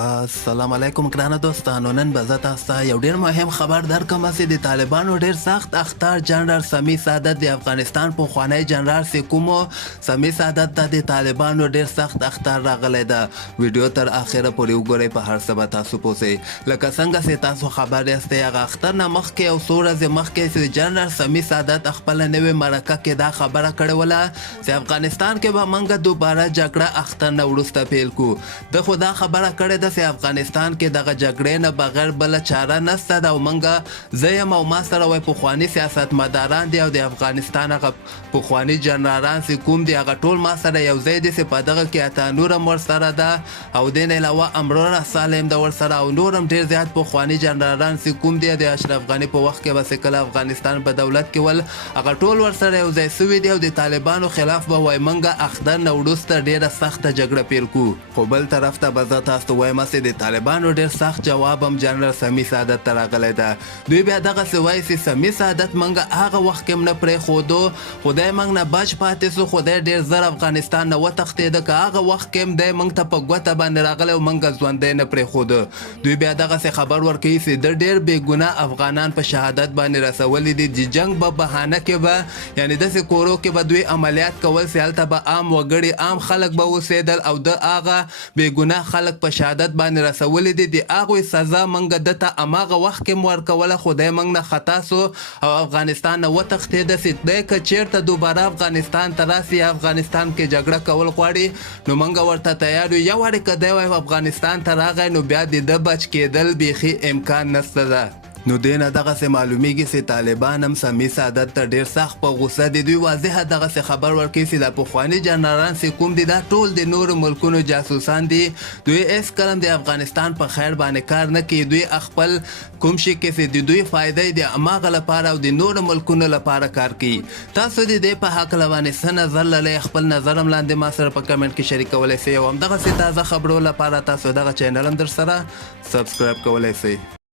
السلام علیکم ګرانه دوستانو، نن به زه تاسو ته یو ډېر مهم خبر درکړم چې د طالبانو ډېر سخت اخطار جنرال سمیع سعادت د افغانستان پخوانی جنرال چې کومو سمیع سعادت ته د طالبانو ډېر سخت اخطار راغلی ده. ویډیو تر اخره پورې وګورئ، په هر څه به تاسو پوه شئ. لکه څنګه چې تاسو خبر یاستئ، هغه اخطار نه مخکې یو څو ورځې مخکې چې جنرال سمیع سعادت خپله نوې مرکه کې دا خبره کړې وله چې افغانستان کې به موږ دوباره جګړه اخطار نه وروسته پیل کړو. ده خو دا خبره کړې ده چې افغانستان کې دغه جګړې نه بغیر بله چاره نشته ده او موږ زه یم او ما سره وایي پخواني سیاستمداران دي او د افغانستان هغه پخواني جنرالان چې کوم دي هغه ټول ما سره یو ځای دي چې په دغه کې اته نور هم ورسره ده او دې نه علاوه امرالله صالح هم ده ورسره او نور هم ډېر زیات پخواني جنرالان چې کوم دي د اشرف غني په وخت کې به چې کله افغانستان په دولت کې ول هغه ټول ورسره یو ځای سوي دي او د طالبانو خلاف به وایي موږ اخطار نه وروسته ډېره سخته جګړه پیل کړو. خو بل طرف ته به زه تاسو ته وایم چې د طالبانو ډېر سخت جواب هم جنرال سمیع سعادت ته راغلی ده. دوی بیا دغسې وایي چې سمیع سعادت موږ هغه وخت کې هم نه پرېښودو، خدای موږ نه بچ پاتې سو، خدای ډېر زر افغانستان نه وتښتېده، که هغه وخت کې هم دی موږ ته په ګوته باندې راغلی او موږ ژوندی نه پرېښوده. دوی بیا دغسې خبر ورکوي چې د ډېر بېګناه افغانان په شهادت باندې رسولي دي. د جنګ په بهانه کې به یعنې داسې کورو کې به دوی عملیات کول چې هلته به عام وګړي عام خلک به اوسېدل او د هغه بېګناه خلک په شهادت باندې رسولي دي. د هغوی سزا موږ ده ته هماغه وخت کې ورکوله، خدای موږ نه خطا سو او افغانستان نه وتښتېده چې دی که چېرته دوباره افغانستان ته راسي یا افغانستان کې جګړه کول غواړي نو موږ ورته تیار یو. یو وارې که دی وایي افغانستان ته راغی نو بیا د ده بچ کېدل بیخي امکان نشته ده. نو دې نه دغسې معلومیږي چې طالبان هم سمیع سعادت ته ډېر سخت په غوسه دي. دوی واضحه دغسې خبر ورکوي چې دا پخواني جنرالان چې کوم دي دا ټول د نورو ملکونو جاسوسان دي. دوی هېڅکله هم د افغانستان په خیر باندې کار نه کوي. دوی خپل کوم شي کې چې د دوی فایده یې د هماغه لپاره او د نورو ملکونو لپاره کار کوي. تاسو د دې په هکله باندې څه نظر لرئ؟ خپل نظر هم لاندې ما سره په کمنټ کې شریکولی شئ او همدغسې تازه خبرو لپاره تاسو دغه چینل هم در سره سبسکرایب کولی شئ.